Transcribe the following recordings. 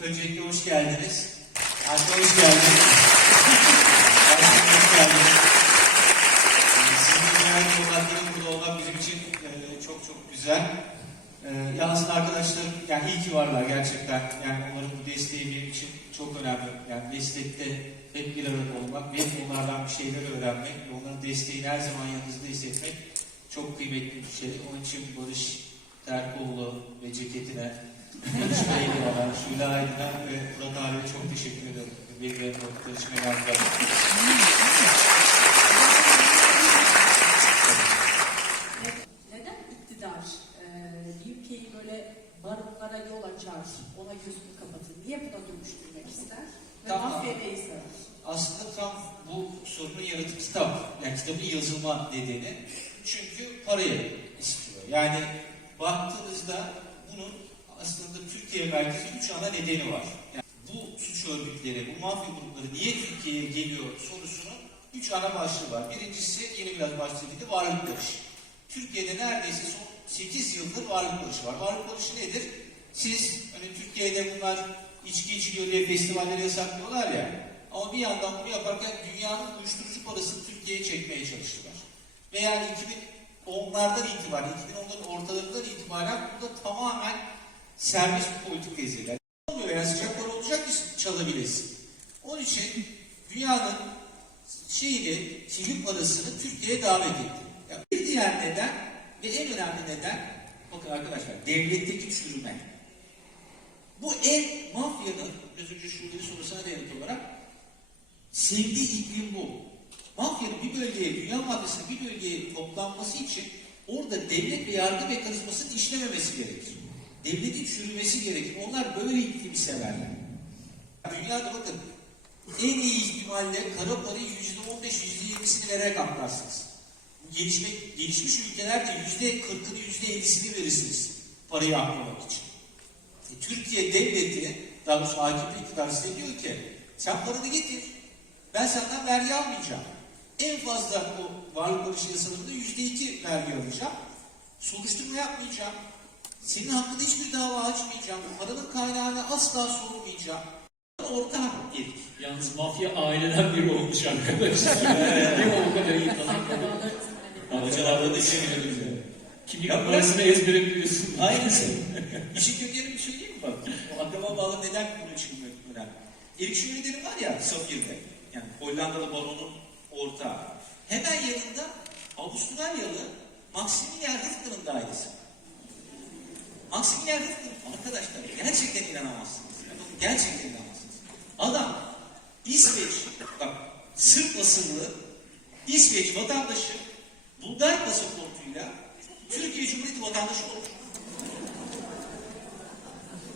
Öncelikle hoş geldiniz. Ayşe hoş geldiniz. Ayşe hoş geldiniz. Ee, Sizin değerli yollarların burada olmak bizim için e, çok çok güzel. Ee, Yalnız arkadaşlar, yani iyi ki varlar gerçekten. Yani onların bu desteği benim için çok önemli. Yani meslekte hep bir arada olmak ve onlardan bir şeyler öğrenmek ve onların desteğini her zaman yanınızda hissetmek çok kıymetli bir şey. Onun için Barış Terkoğlu ve ceketine Barış olan Şule Aydın'a ve Murat abiye çok teşekkür ediyorum. Bir de tanışmaya yardım Neden iktidar e, ülkeyi böyle barınlara yol açar, ona gözünü kapatır? Niye buna dönüştürmek ister? Ve Tamam. mafya neyi sever? Aslında tam bu sorunun yanıtı kitap. Yani kitabın yazılma nedeni. Çünkü parayı istiyor. Yani baktığınızda bunun aslında Türkiye merkezi üç ana nedeni var. Yani bu suç örgütleri, bu mafya grupları niye Türkiye'ye geliyor sorusunun üç ana başlığı var. Birincisi yeni biraz bahsedildi varlık barışı. Türkiye'de neredeyse son 8 yıldır varlık barışı var. Varlık barışı nedir? Siz hani Türkiye'de bunlar içki içiliyor diye festivalleri yasaklıyorlar ya. Ama bir yandan bunu yaparken dünyanın uyuşturucu parasını Türkiye'ye çekmeye çalıştılar. Ve yani 2010'lardan itibaren, 2010'ların ortalarından itibaren burada tamamen serbest bir politika izlediler. Olmuyor yani sıcak para olacak ki çalabilesin. Onun için dünyanın şeyini, sivil parasını Türkiye'ye davet etti. Yani bir diğer neden ve en önemli neden, bakın arkadaşlar, devletteki çürüme. Bu en mafyanın, biraz önce şuradaki sorusuna yanıt olarak, sevdiği iklim bu. Mafyanın bir bölgeye, dünya mafyasının bir bölgeye toplanması için orada devlet ve yargı mekanizmasının işlememesi gerekir. Devletin çürümesi gerekir. Onlar böyle iklimi severler. Dünyada bakın en iyi ihtimalle kara parayı yüzde on beş, yüzde yirmisini vererek aklarsınız. Gelişme, gelişmiş ülkelerde yüzde kırkını, yüzde ellisini verirsiniz parayı aklamak için. E, Türkiye devleti, daha doğrusu AKP iktidarı size diyor ki sen paranı getir, ben senden vergi almayacağım. En fazla bu varlık barışı yasalarında yüzde iki vergi alacağım. Soruşturma yapmayacağım. Senin hakkında hiçbir dava açmayacağım. Paranın kaynağını asla sormayacağım. Ortak ilk. Yalnız mafya aileden biri olmuş arkadaş. Değil mi o kadar iyi tanıdık. Hocalarda da işe geliyor Kimlik Ya numarasını ezbere biliyorsun. Aynısı. İşin kökeni bir şey değil mi bak? O akraba bağlı neden bunun için önemli? Erik Şöneler'in var ya Safir'de. Yani Hollandalı baronun ortağı. Hemen yanında Avustralyalı Maximilian Rifkin'in dairesi. Maximilian Rifkin arkadaşlar gerçekten inanamazsınız. Gerçekten inanamazsınız. Adam İsveç, bak Sırp asıllı İsveç vatandaşı Bulgar pasaportuyla Türkiye Cumhuriyeti vatandaşı olmuş.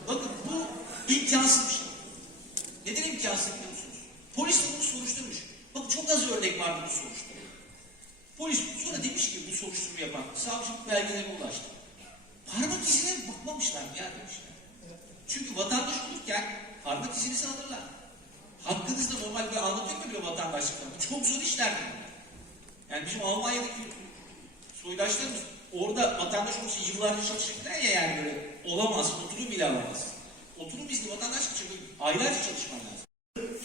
Bakın bu imkansız bir şey. Neden imkansız biliyor musunuz? Polis bunu soruşturmuş. Bakın çok az örnek var bu soruşturma. Polis sonra demiş ki bu soruşturma yapan savcılık belgelerine ulaştı. Parmak izine bakmamışlar ya demişler. Çünkü vatandaş olurken parmak izinizi alırlar. Hakkınızda normal bir anlatıyor mu bile vatandaşlıktan? Bu çok zor işler bunlar. Yani bizim Almanya'daki soydaşlarımız orada vatandaş olursa yıllarca çalışırlar ya yani böyle olamaz, oturum bile alamaz. Oturum izni vatandaşlık için aylarca çalışman lazım.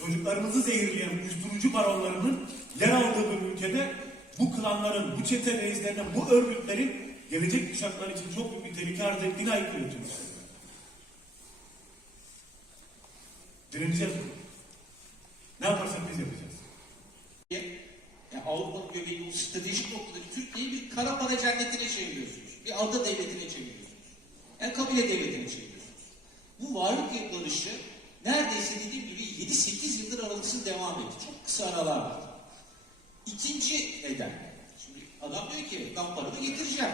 çocuklarımızı zehirleyen uyuşturucu baronlarının yer aldığı bir ülkede bu klanların, bu çete reislerinin, bu örgütlerin gelecek kuşaklar için çok büyük bir tehlike arz ettiğini aykırıyorsunuz. Direneceğiz. Ne yaparsak biz yapacağız. Yani Avrupa'nın göbeği bu stratejik noktada Türkiye'yi bir kara para cennetine çeviriyorsunuz. Bir ada devletine çeviriyorsunuz. Yani kabile devletine çeviriyorsunuz. Bu varlık barışı neredeyse dediğim gibi 7-8 yıldır aralıksız devam etti. Çok kısa aralar var. İkinci neden. Şimdi adam diyor ki ben paramı getireceğim.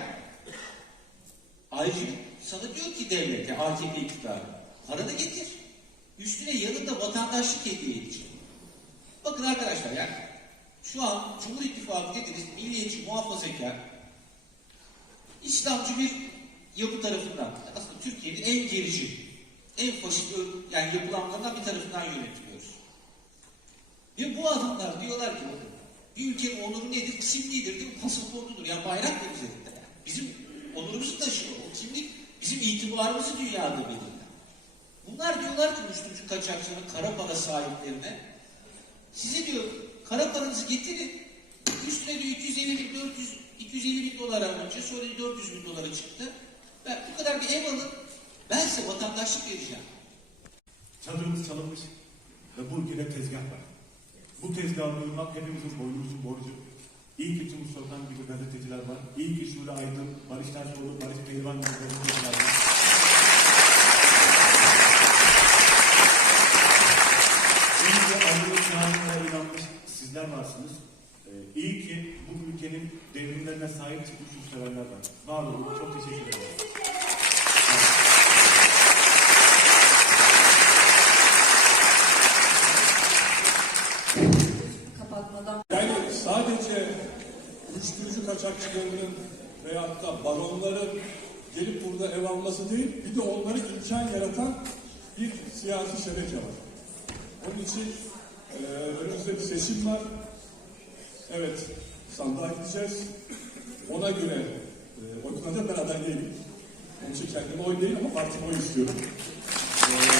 Ayrıca sana diyor ki devlete, AKP iktidarı, paranı getir. Üstüne yanında vatandaşlık hediye edeceğim. Bakın arkadaşlar yani şu an Cumhur İttifakı dediniz milliyetçi, muhafazakar, İslamcı bir yapı tarafından aslında Türkiye'nin en gerici, en faşist yani yapılanlarından bir tarafından yönetiliyoruz. Ve bu adamlar diyorlar ki bir ülkenin onuru nedir? Kimliğidir değil mi? Pasaportudur. Yani bayrak da üzerinde. Bizim onurumuzu taşıyor. Kimlik bizim itibarımızı dünyada belirler. Bu Bunlar diyorlar ki uyuşturucu kaçakçılarına, kara para sahiplerine size diyor kara paranızı getirin üstüne diyor 250 bin, 400, 250 bin dolar önce sonra 400 bin dolara çıktı. Ben bu kadar bir ev alın ben size vatandaşlık vereceğim. Çadırımız çalınmış ve bu ülkede tezgah var. Bu tezgahı duymak hepimizin boynumuzun borcu. İyi ki Cumhur Sultan gibi gazeteciler var. İyi ki Şule Aydın, Barış Taşoğlu, Barış Pehlivan gibi gazeteciler var. Ki ayrılık şahitlerine inanmış sizler varsınız. Ee, iyi ki bu ülkenin devrimlerine sahip çıkmış yurtseverler var. Var olun. Çok teşekkür ederim. Kapatmadan sadece uyuşturucu kaçakçılarının veyahut da baronların gelip burada ev alması değil, bir de onları imkan yaratan bir siyasi şebeke var. Onun için eee önümüzde bir seçim var. Evet, sandığa gideceğiz. Ona göre eee oy kullanacağım. Ben aday değilim. Onun için kendime oy değil ama partime oy istiyorum. Eee